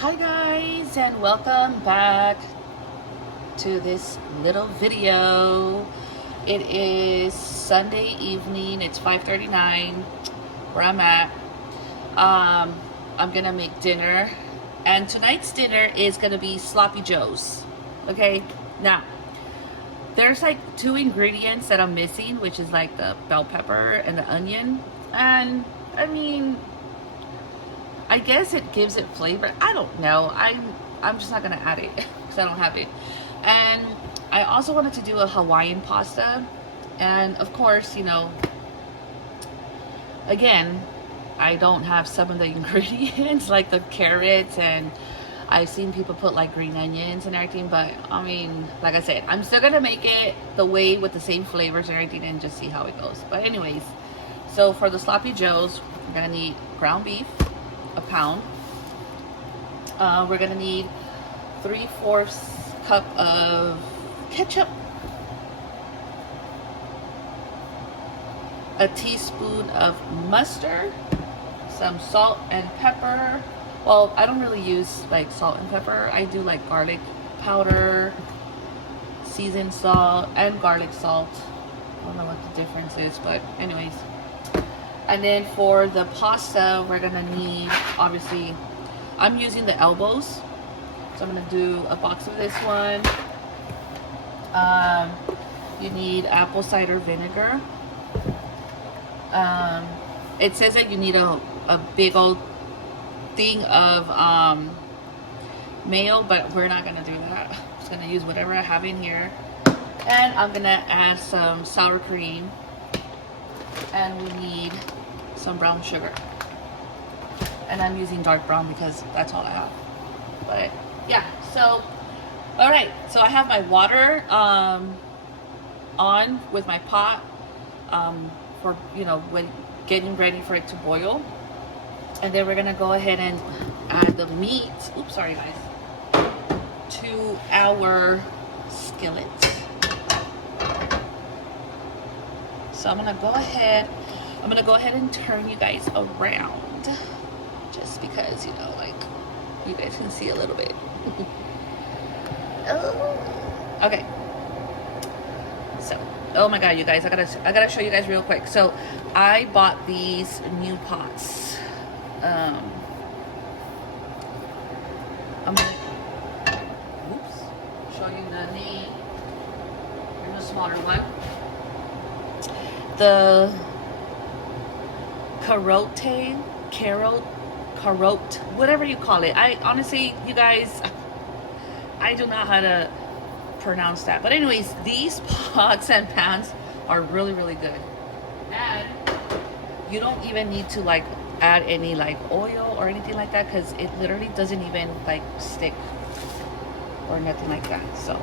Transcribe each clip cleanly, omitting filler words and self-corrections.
Hi guys, and welcome back to this little video. It is Sunday evening. It's 5:39 where I'm at. I'm gonna make dinner, and tonight's dinner is gonna be sloppy joes. Okay, now there's like two ingredients that I'm missing, which is like the bell pepper and the onion. And I mean, I guess it gives it flavor. I don't know. I'm just not gonna add it because I don't have it. And I also wanted to do a Hawaiian pasta, and of course, again, I don't have some of the ingredients like the carrots, and I've seen people put like green onions and everything. But I mean, like I said, I'm still gonna make it the way with the same flavors and everything, and just see how it goes. But anyways, so for the sloppy joes, we're gonna need ground beef, a pound. We're gonna need 3/4 cup of ketchup, a teaspoon of mustard, some salt and pepper. Well, I don't really use like salt and pepper. I do like garlic powder, seasoned salt, and garlic salt. I don't know what the difference is, but anyways. And then for the pasta, we're gonna need, obviously, I'm using the elbows. So I'm gonna do a box of this one. You need apple cider vinegar. It says that you need a big old thing of mayo, but we're not gonna do that. I'm just gonna use whatever I have in here. And I'm gonna add some sour cream. And we need some brown sugar. And I'm using dark brown because that's all I have. But yeah, so all right, so I have my water on with my pot for when getting ready for it to boil. And then we're gonna go ahead and add the meat, oops, sorry guys, to our skillet. So I'm gonna go ahead and turn you guys around, just because like you guys can see a little bit. Oh. Okay. So, oh my God, you guys, I gotta show you guys real quick. So, I bought these new pots. I'm gonna, show you the name. Here's a smaller one. The carote, whatever you call it. I honestly, you guys, I don't know how to pronounce that. But anyways, these pots and pans are really, really good. And you don't even need to like add any like oil or anything like that, because it literally doesn't even like stick or nothing like that. So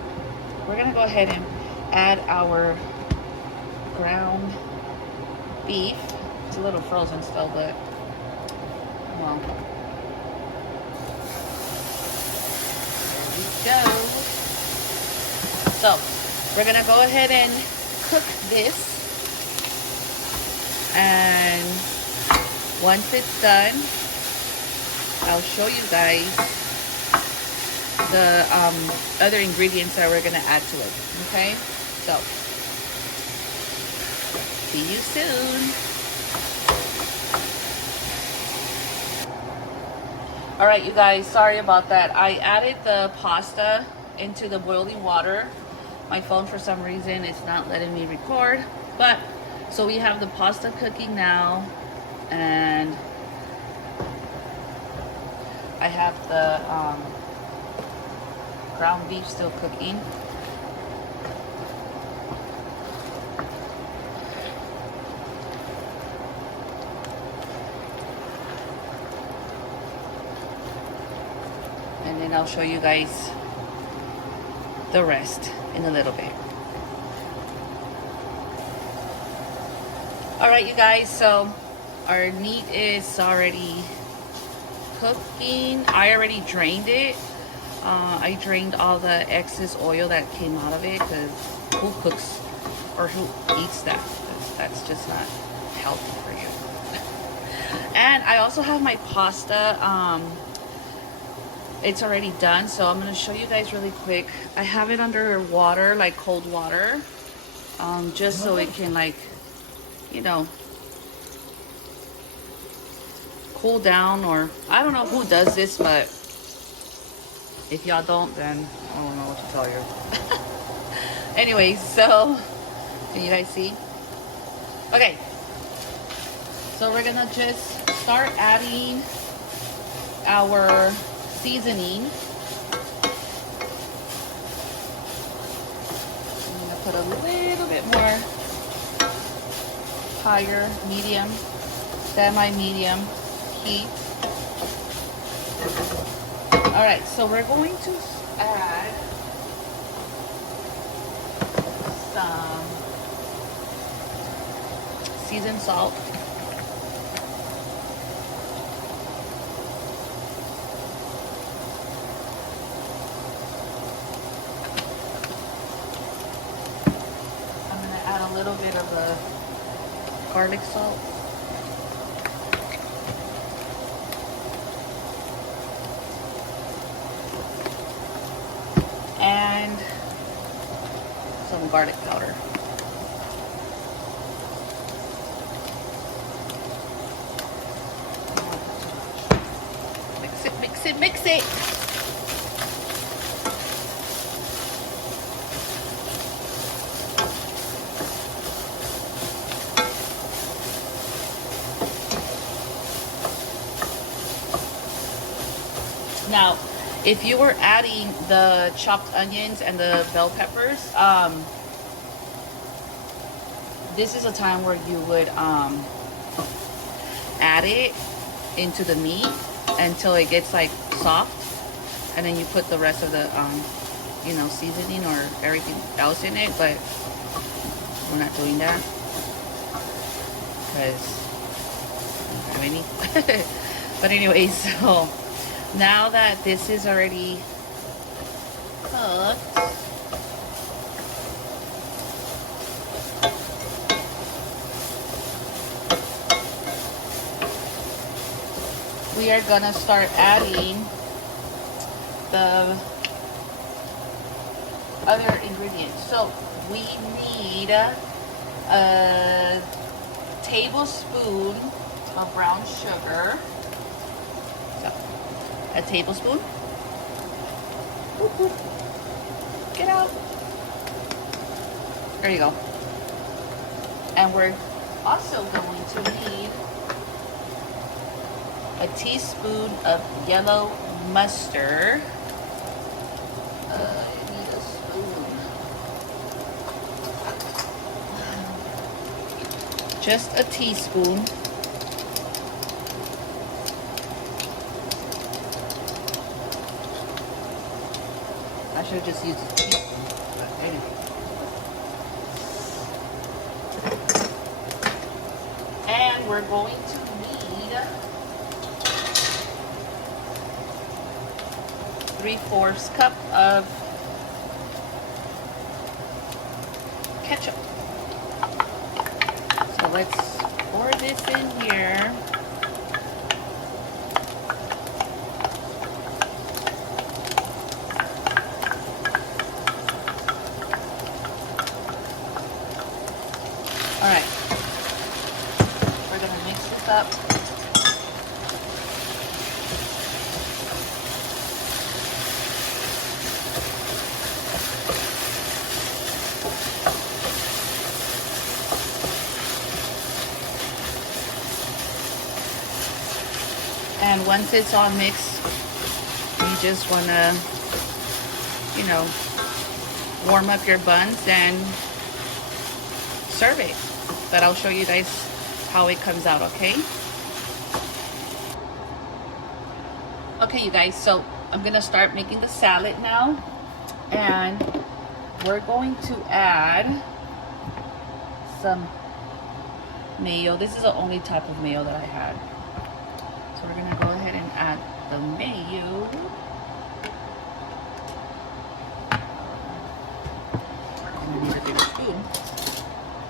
we're gonna go ahead and add our ground beef. It's a little frozen still, but well, there we go. So we're gonna go ahead and cook this, and once it's done, I'll show you guys the other ingredients that we're gonna add to it. Okay, so see you soon. All right, you guys, sorry about that. I added the pasta into the boiling water. My phone, for some reason, is not letting me record. But, so we have the pasta cooking now. And I have the ground beef still cooking. And then I'll show you guys the rest in a little bit. All right, you guys, so our meat is already cooking. I already drained it. I drained all the excess oil that came out of it, because who cooks or who eats that? That's just not healthy for you. And I also have my pasta It's already done, so I'm gonna show you guys really quick. I have it under water, like cold water, just so it can, like, you know, cool down. Or I don't know who does this, but if y'all don't, then I don't know what to tell you. Anyways, so can you guys see? Okay, so we're gonna just start adding our seasoning. I'm gonna put a little bit more higher, medium, semi-medium heat. All right, so we're going to add some seasoned salt. I'm gonna add a little bit of the garlic salt. And some garlic powder. Mix it, mix it, mix it. Now, if you were adding the chopped onions and the bell peppers, this is a time where you would add it into the meat until it gets like soft, and then you put the rest of the you know, seasoning or everything else in it. But we're not doing that because I don't have any. But anyways, so now that this is already cooked, we are gonna start adding the other ingredients. So we need a tablespoon of brown sugar. So, a tablespoon. Get out. There you go. And we're also going to need a teaspoon of yellow mustard. I need a spoon. Just a teaspoon. I should just use a teaspoon, but anyway. And we're going to need 3/4 cup of ketchup. So let's pour this in here. All right, we're gonna mix this up. And once it's all mixed, you just wanna, you know, warm up your buns and serve it. But I'll show you guys how it comes out, okay? Okay, you guys, so I'm gonna start making the salad now. And we're going to add some mayo. This is the only type of mayo that I had. So we're gonna go ahead and add the mayo. I'm gonna need a bigger spoon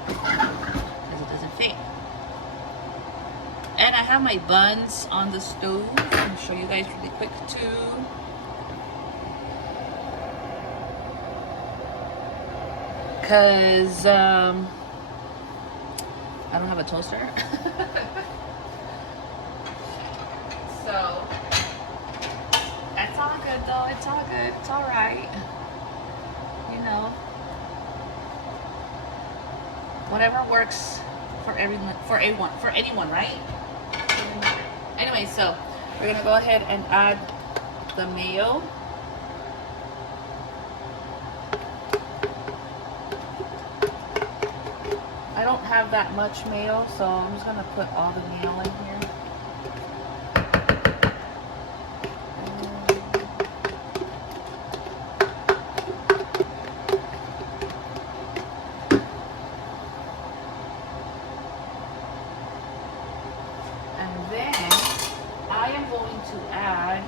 because it doesn't fit. And I have my buns on the stove. I'm gonna show you guys really quick too. because I don't have a toaster. So that's all good though. It's all good. It's all right. You know, whatever works for everyone, for anyone, right? Anyway, so we're gonna go ahead and add the mayo. I don't have that much mayo, so I'm just gonna put all the mayo in here. And then I am going to add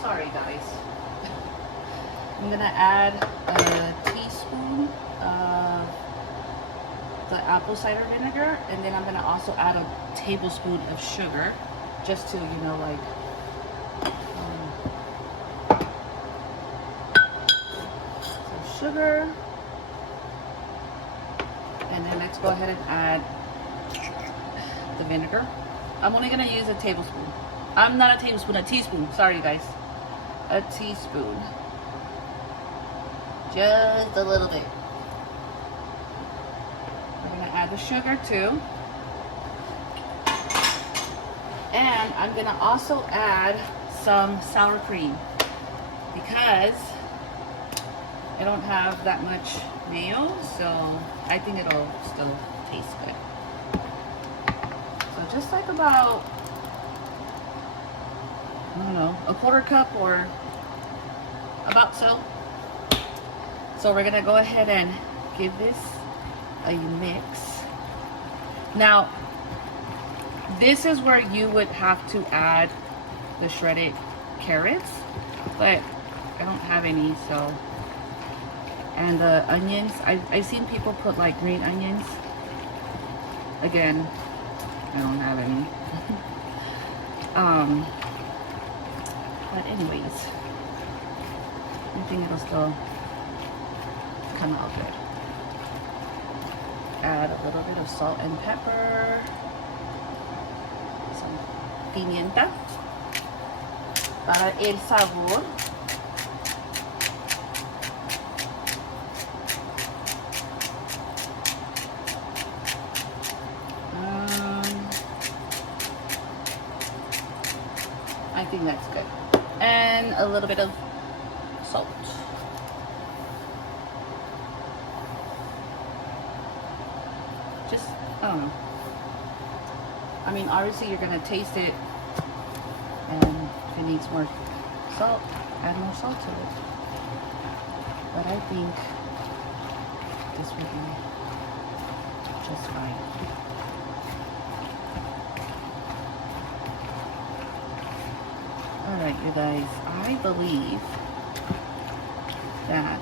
sorry guys. I'm gonna add a teaspoon of the apple cider vinegar, and then I'm gonna also add a tablespoon of sugar, just to, you know, like so sugar. And then let's go ahead and add the vinegar. I'm only gonna use a tablespoon. I'm not a tablespoon, a teaspoon. Sorry guys. A teaspoon. Just a little bit. We're gonna add the sugar too. And I'm gonna also add some sour cream because I don't have that much mayo, so I think it'll still taste good. So just like about, I don't know, a quarter cup or about so. So we're gonna go ahead and give this a mix. Now, this is where you would have to add the shredded carrots, but I don't have any, so. And the onions, I've seen people put like green onions. Again, I don't have any. But anyways, I think it'll still come out good. Add a little bit of salt and pepper, some pimienta para el sabor. I think that's good. And a little bit of salt. Just, I don't know. I mean, obviously you're gonna taste it, and if it needs more salt, add more salt to it. But I think this will be just fine. Alright, you guys, I believe that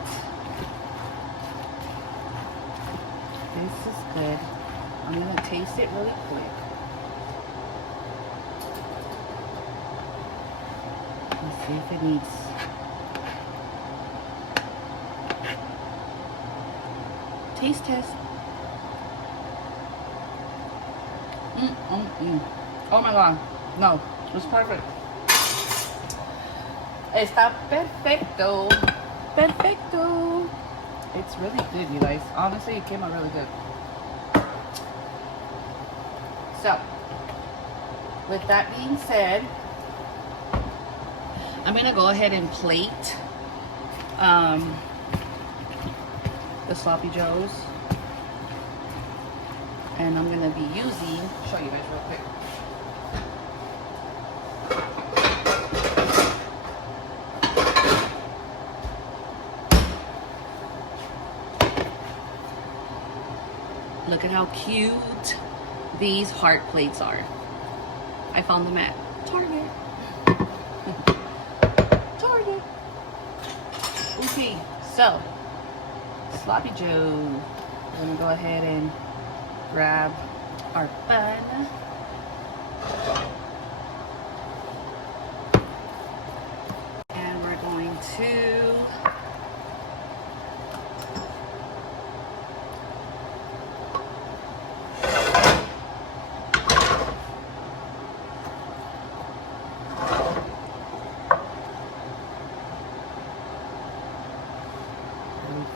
this is good. I'm going to taste it really quick. Let's see if it needs... Taste test. Oh my god. No, it's perfect. Está perfecto. Perfecto. It's really good, you guys. Honestly, it came out really good. So, with that being said, I'm going to go ahead and plate the Sloppy Joes. And I'm going to be using, show you guys real quick. Look at how cute these heart plates are. I found them at Target. Target. Okay, so Sloppy Joe. We're gonna go ahead and grab our bun.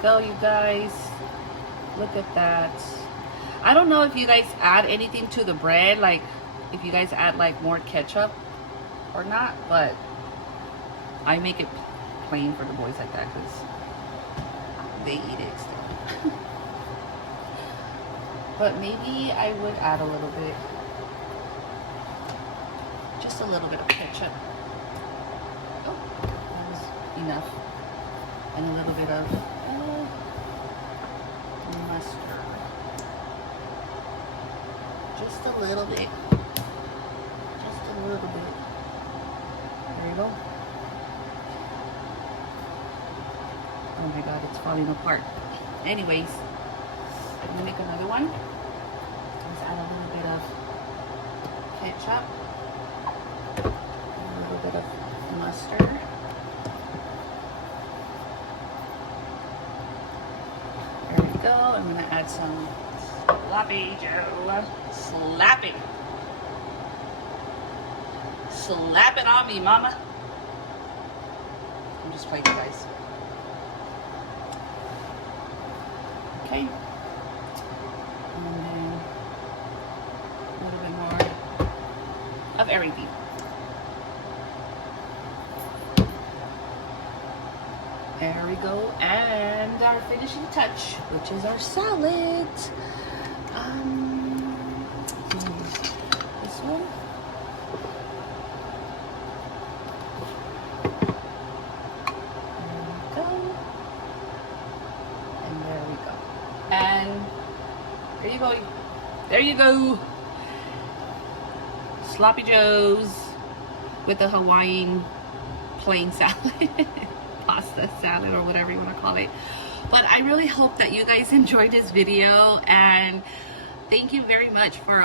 go, you guys. Look at that. I don't know if you guys add anything to the bread, like if you guys add like more ketchup or not, but I make it plain for the boys like that because they eat it still. But maybe I would add a little bit, just a little bit of ketchup. Oh, that was enough. And a little bit of mustard. Just a little bit. Just a little bit. There you go. Oh my god, it's falling apart. Anyways, I'm gonna make another one. Let's add a little bit of ketchup. A little bit of mustard. There we go. I'm gonna add some sloppy Joe. Slap it. Slap it on me, mama. I'm just playing, you guys. Okay. And then a little bit more of everything. There we go. And our finishing touch, which is our salad. This one. And there you go. There you go. Sloppy Joes with the Hawaiian plain salad. Pasta salad or whatever you want to call it. But I really hope that you guys enjoyed this video, and thank you very much for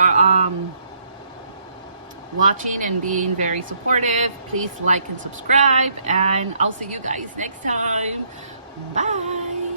watching and being very supportive. Please like and subscribe, and I'll see you guys next time. Bye.